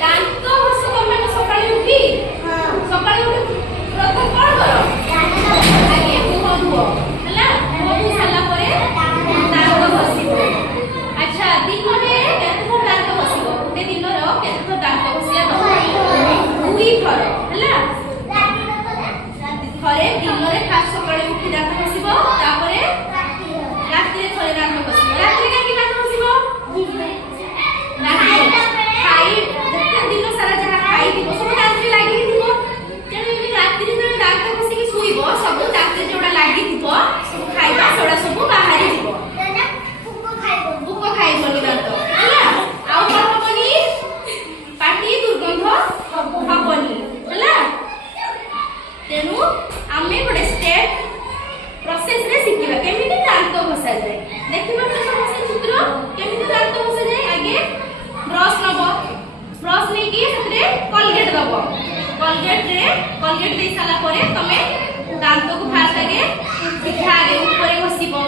दांत घस तमे सकाळे उठी सकाळे उठी प्रथम कोन करो आगे मुह धुओ हला मुह धुई साला परे दांत घसिबो अच्छा दिन में केतो दांत घसिबो गोटे दिन रो केतो दांत घसिया दुई थर हला थरे दिन रे खास सकाळे उठी दांत घसिबो तापरे रात्रि थरे दांत घसिबो रात्रि काकी दांत घसिबो खाई दिन सारा जहाँ खाई सब रात्रि लगी तेणु रात्रि दांत घसिकी शुब सब रात्रि जोड़ा लगी खाइबा सेटा सब बाहरी बुक खाइबनी दांत आउ कौन हबनी पाटी दुर्गंध हबनी है तेणु आम गोटे स्टेप प्रोसेस रे शिखा केमी दांत घसा जाए देखिए समस्त चित्र केमी दांत घसा जाए आगे ब्रश नब ब्रश नहीं कि सेतरे कोलगेट दबो कोलगेट दे साला परे तमे दांत को फास्ट आगे शिखा आगे ऊपर घसीबो